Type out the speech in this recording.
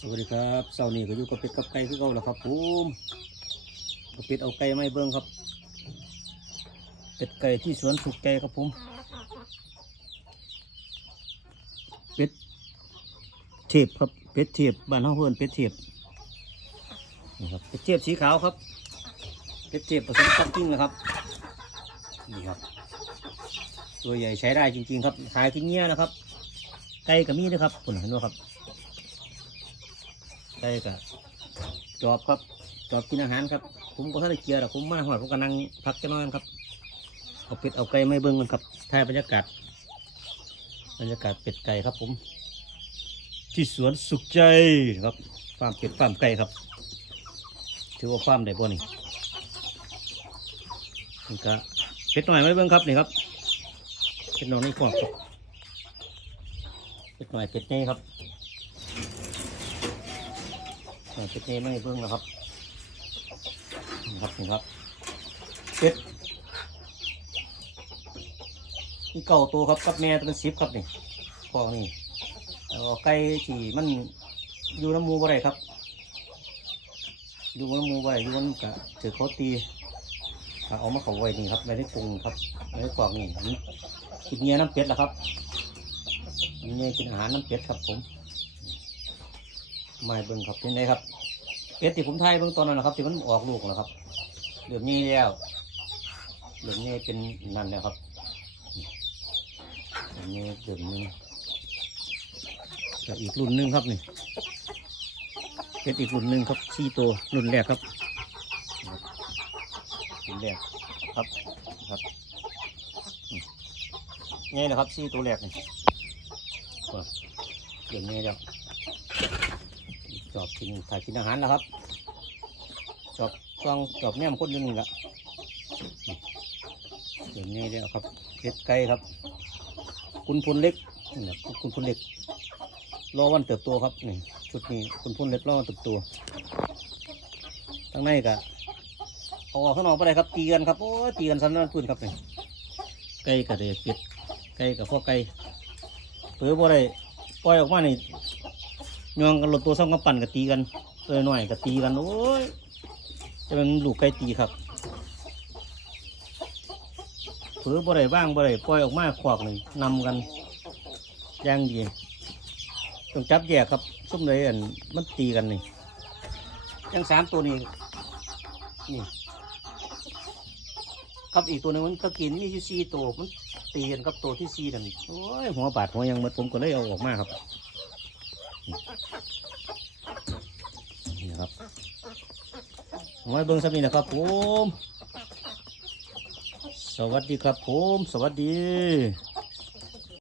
สวัสดีครับเสาร์นี้ก็อยู่กับเป็ดกับไก่คือเก่าแล้วครับผมกับเป็ดเอาไก่ไม่เบิ้งครับ เป็ดไก่ที่สวนสุกใจครับผม เป็ดเทียบครับ เป็ดเทียบบ้านห้องเพื่อนเป็ดเทียบนี่ครับ เป็ดเทียบสีขาวครับ เป็ดเทียบผสมตักกิ้งนะครับ นี่ครับ ตัวใหญ่ใช้ได้จริง ๆ ครับ ขายที่เงี้ยนะครับ ไก่กับมีนะครับคุณเห็นไหมครับ ได้ก็จอบครับ จอบกินอาหารครับ ผมก็ท่านได้เกียร์หรอกผมมาหอดผมก็นั่งพักจะนอนครับ เอาเป็ดเอาไก่ไม่เบิ้งกันครับถ่ายบรรยากาศ บรรยากาศเป็ดไก่ครับ ผม ที่สวนสุขใจครับฟาร์มเป็ดฟาร์มไก่ครับ ถือว่าฟาร์มได้บ่นี่นี่ก็เป็ดหน่อยไม่เบิ้งครับนี่ครับเป็ดน้องนี่ขอบครับเป็ดหน่อยเป็ดนี่ครับ เป็ดนี่ไม่เบิ่งแล้วครับนี่ครับนี่ครับเป็ดนี่เก่าตัวครับกับแม่ตัวเป็นสิบครับนี่พอนี่แล้วไก่ที่มันอยู่น้ำมูบ่ได้ครับ อยู่น้ำมูบ่ได้อยู่มันกะถือเขาตีเอามาเขาไว้นี่ครับไม่ได้ปรุงครับไม่ได้กรอกนี่นี่กินเงี้ยน้ำเป็ดแล้วครับมันเงี้ยกินอาหารน้ำเป็ดครับผม ไม่เบิ่งครับเป็นไงครับเป็ดที่ผมไทยเบื้องต้นนั่นนะครับที่มันออกลูกนะครับเหลือมนี้แล้วเหลือมนี้เป็นนั่นแล้วครับอมนี้เหลือมนี้ก็อีกรุ่นหนึ่งครับนี่เป็ดอีกรุ่นหนึ่งครับสี่ตัวรุ่นแรกครับรุ่นแรกครับครับนี่นะครับสี่ตัวแรกนี่ก็เหลือมนี้แล้ว จอบกินถ่ายกินอาหารนะครับจอบกล้องจอบแนมคนนึงนี่ละเดี๋ยวนี้เดี๋ยวครับเก็ดไก่ครับ คุณพลเล็กนี่นะคุณพลเล็กรอวันเติบโตครับนี่ชุดนี้คุณพลเล็กรอวันเติบโตทั้งในกะเอาอข้างนอกไปเลยครับตีกันครับโอ้ตีกันสันนั่นพื้นครับนี่ไก่กับเด็กเป็ดไก่กับข้อไก่เผือบ่ได้ปล่อยออกมานี่ ยองกันรถตัวซ้ำกับปั่นกับตีกันตัวหน่อยกับตีกันโอ้ยจะเป็นลูกไก่ตีครับเผือบ่ได้บ้างบ่ได้ปล่อยออกมาขวากหนึ่งนำกันย่างดีต้องจับแยกครับซุ่มเลยอันมันตีกันนี่ยังสามตัวนี้นี่ครับอีกตัวนึงมันก็กินมีอยู่สี่ตัวมันตีกันกับตัวที่สี่นั่นโอ้ยหัวบาดหัวยังหมดผมก็เลยเอาออกมาครับ นี่ครับเอาไว้เบิ้งสักนิดนะครับผมสวัสดีครับผม สวัสดี